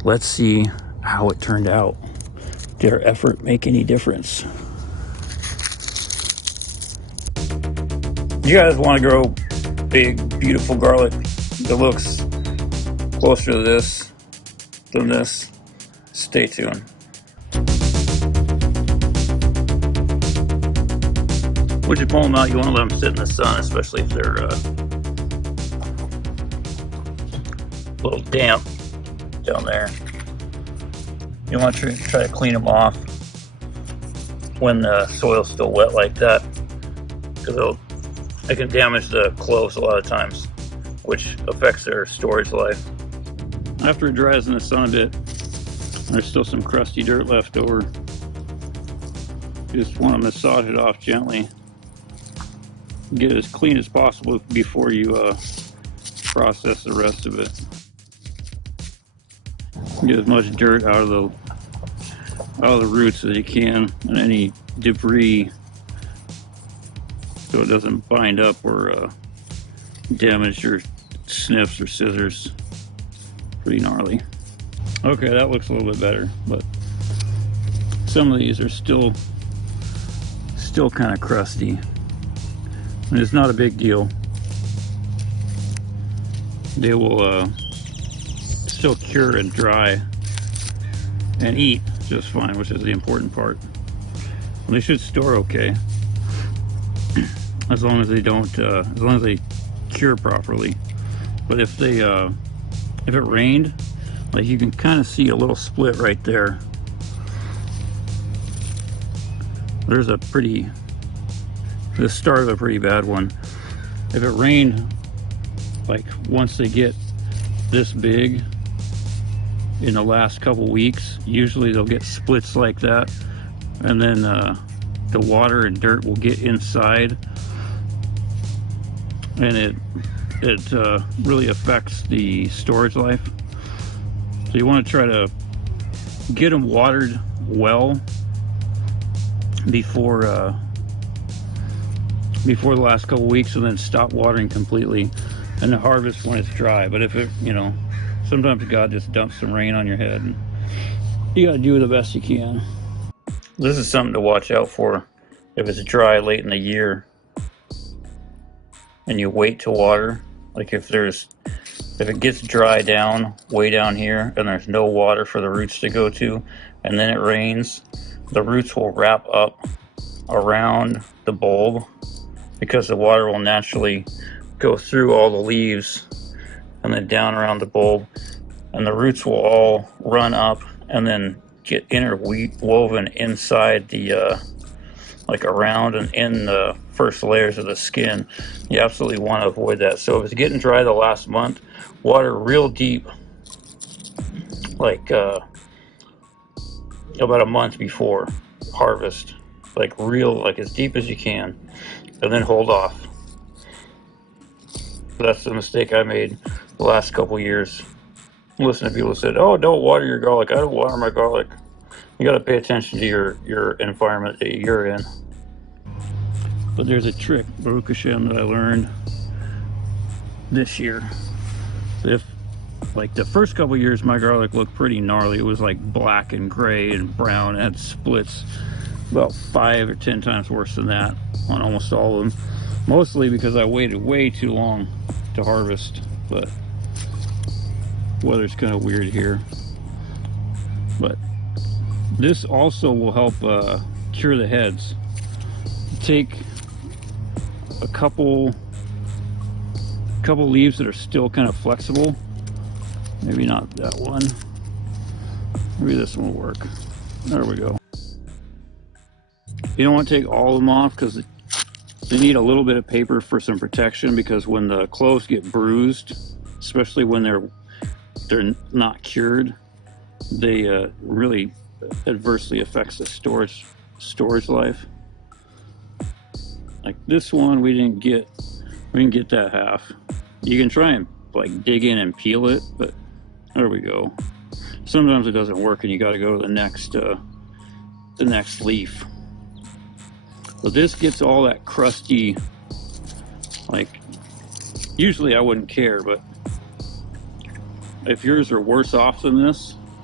let's see how it turned out. Did our effort make any difference? You guys want to grow big, beautiful garlic that looks closer to this than this? Stay tuned. Once you pull them out, you want to let them sit in the sun, especially if they're a little damp down there. You want to try to clean them off when the soil's still wet like that, because it can damage the cloves a lot of times, which affects their storage life. After it dries in the sun a bit, there's still some crusty dirt left over. You just want to massage it off gently. Get it as clean as possible before you process the rest of it. Get as much dirt out of the roots as you can, and any debris, so it doesn't bind up or damage your snips or scissors. Pretty gnarly. Okay, that looks a little bit better, but some of these are still kind of crusty. And it's not a big deal. They will still cure and dry and eat just fine, which is the important part. And they should store okay, as long as they don't, as long as they cure properly. But if they, if it rained, like you can kind of see a little split right there. There's a pretty, the start of a pretty bad one. If it rained, like once they get this big in the last couple weeks, usually they'll get splits like that, and then the water and dirt will get inside, and it really affects the storage life. So you want to try to get them watered well before the last couple weeks, and then stop watering completely and harvest when it's dry. But if it, you know, sometimes God just dumps some rain on your head, and you got to do the best you can. This is something to watch out for if it's dry late in the year and you wait to water. Like if it gets dry down way down here and there's no water for the roots to go to, and then it rains, the roots will wrap up around the bulb, because the water will naturally go through all the leaves and then down around the bulb, and the roots will all run up and then get interwoven inside the like around and in the first layers of the skin. You absolutely want to avoid that. So if it's getting dry the last month, water real deep, like about a month before harvest, like as deep as you can, and then hold off. That's the mistake I made the last couple years. Listen to people who said, "Oh, don't water your garlic." I don't water my garlic. You got to pay attention to your environment that you're in. But there's a trick, Baruch HaShem, that I learned this year. If, like, the first couple years, my garlic looked pretty gnarly. It was like black and gray and brown. It had splits about 5 or 10 times worse than that on almost all of them. Mostly because I waited way too long to harvest. But weather's kind of weird here. But this also will help cure the heads. Take a couple leaves that are still kind of flexible. Maybe not that one. Maybe this one will work. There we go. You don't want to take all of them off, because they need a little bit of paper for some protection, because when the cloves get bruised, especially when they're not cured, they really adversely affects the storage life. Like this one, we didn't get that half. You can try and like dig in and peel it, but there we go. Sometimes it doesn't work, and you got to go to the next leaf. But this gets all that crusty, like, usually I wouldn't care, but if yours are worse off than this,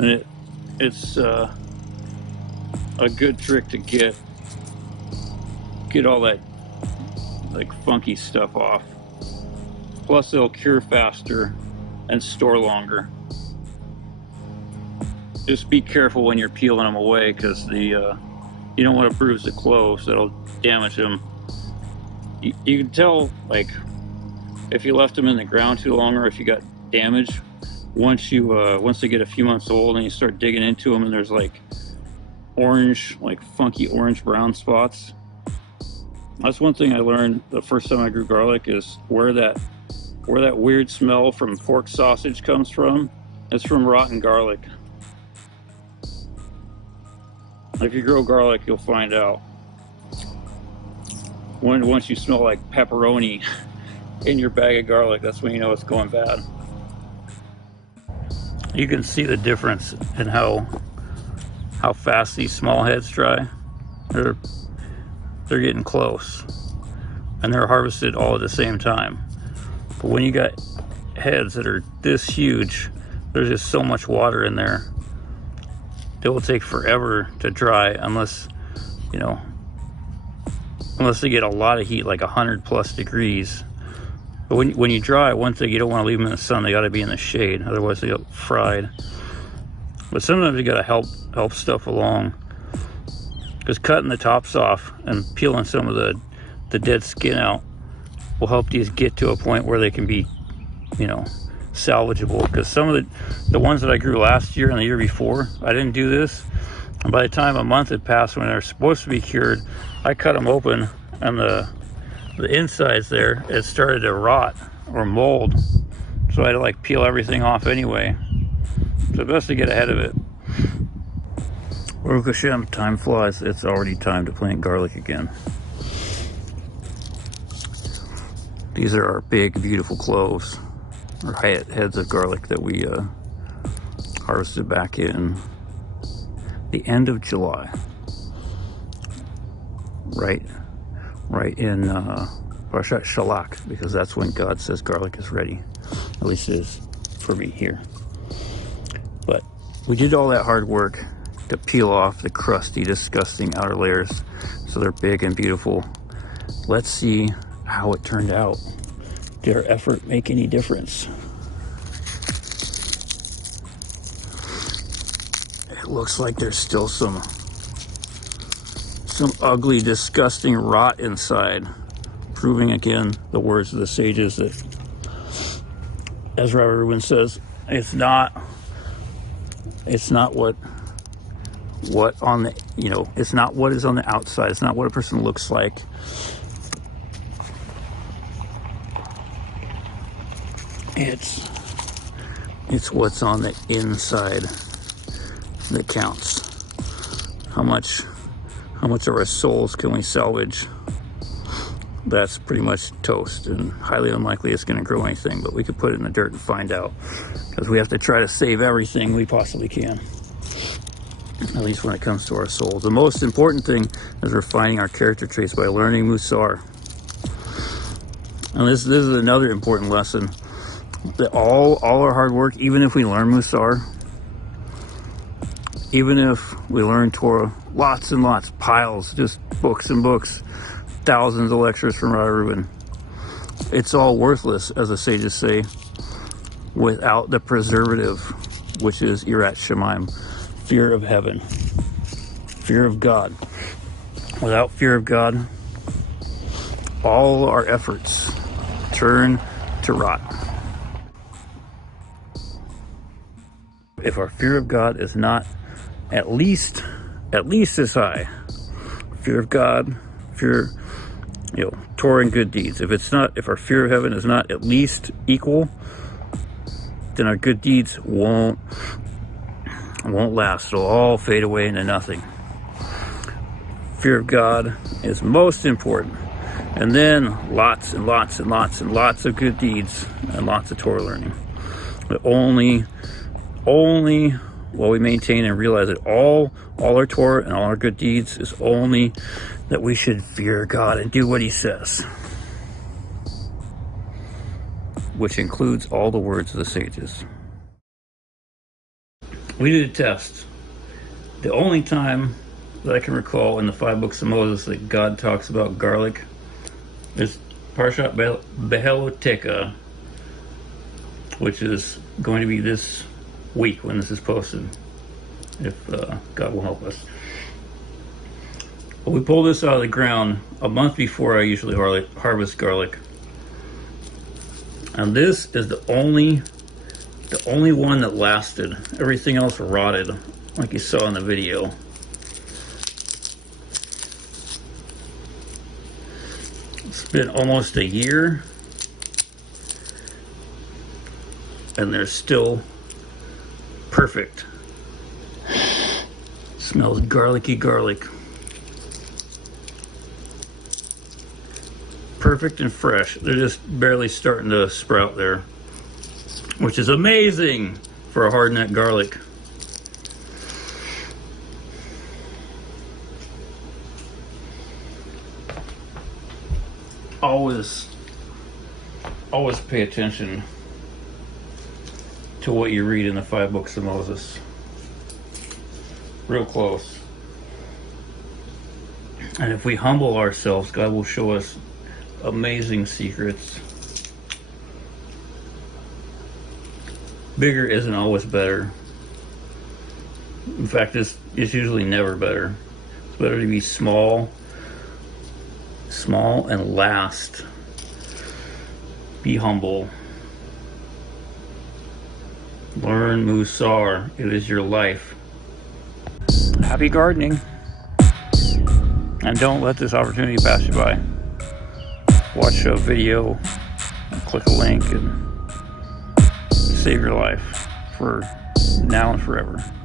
And it's a good trick to get all that like funky stuff off. Plus it'll cure faster and store longer. Just be careful when you're peeling them away, because you don't want to bruise the cloves. That'll damage them. You can tell, like, if you left them in the ground too long, or if you got damage. Once they get a few months old and you start digging into them, and there's like orange, like funky orange brown spots. That's one thing I learned the first time I grew garlic, is where that weird smell from pork sausage comes from. It's from rotten garlic. If you grow garlic, you'll find out. Once you smell like pepperoni in your bag of garlic, that's when you know it's going bad. You can see the difference in how fast these small heads dry. They're getting close, and they're harvested all at the same time. But when you got heads that are this huge, there's just so much water in there. It will take forever to dry unless they get a lot of heat, like 100+ degrees. But when you dry, one thing, you don't want to leave them in the sun. They got to be in the shade, otherwise they get fried. But sometimes you got to help stuff along, because cutting the tops off and peeling some of the dead skin out will help these get to a point where they can be, salvageable. Because some of the ones that I grew last year and the year before, I didn't do this, and by the time a month had passed when they're supposed to be cured, I cut them open, and the insides there, it started to rot or mold, so I had to like peel everything off anyway. So best to get ahead of it. Baruch HaShem, time flies. It's already time to plant garlic again. These are our big, beautiful cloves, or heads of garlic that we harvested back in the end of July. Right in Parashat Shalach, because that's when God says garlic is ready. At least it is for me here. But we did all that hard work to peel off the crusty, disgusting outer layers so they're big and beautiful. Let's see how it turned out. Did our effort make any difference? It looks like there's still some ugly, disgusting rot inside, proving again the words of the sages that, as Rabbi Reuven says, it's not what on the, it's not what is on the outside. It's not what a person looks like. It's what's on the inside that counts. How much of our souls can we salvage? That's pretty much toast, and highly unlikely it's going to grow anything, but we could put it in the dirt and find out, because we have to try to save everything we possibly can, at least when it comes to our souls. The most important thing is refining our character traits by learning Musar. And this is another important lesson, that all our hard work, even if we learn Musar, even if we learn Torah, lots and lots, piles, just books and books, thousands of lectures from Rabbi Reuven, it's all worthless, as the sages say, without the preservative, which is Yirat Shamayim, fear of heaven, fear of God. Without fear of God, all our efforts turn to rot. If our fear of God is not at least as high, fear of God, fear, Torah and good deeds, if our fear of heaven is not at least equal, then our good deeds won't last. It'll all fade away into nothing. Fear of God is most important, and then lots and lots and lots and lots of good deeds and lots of Torah learning. But only while we maintain and realize that all our Torah and all our good deeds is only that we should fear God and do what He says, which includes all the words of the sages. we did a test. The only time that I can recall in the 5 books of Moses that God talks about garlic is Parshat Behaloteca, which is going to be this week when this is posted, if God will help us. But we pulled this out of the ground a month before I usually harvest garlic. And this is the only one that lasted. Everything else rotted, like you saw in the video. It's been almost a year, and they're still perfect. Smells garlicky garlic. Perfect and fresh. They're just barely starting to sprout there, which is amazing for a hard nut garlic. Always pay attention to what you read in the 5 books of Moses. Real close. And if we humble ourselves, God will show us amazing secrets. Bigger isn't always better. In fact, it's usually never better. It's better to be small and last. Be humble. Learn Musar. It is your life. Happy gardening. And don't let this opportunity pass you by. Watch a video, click a link, and save your life for now and forever.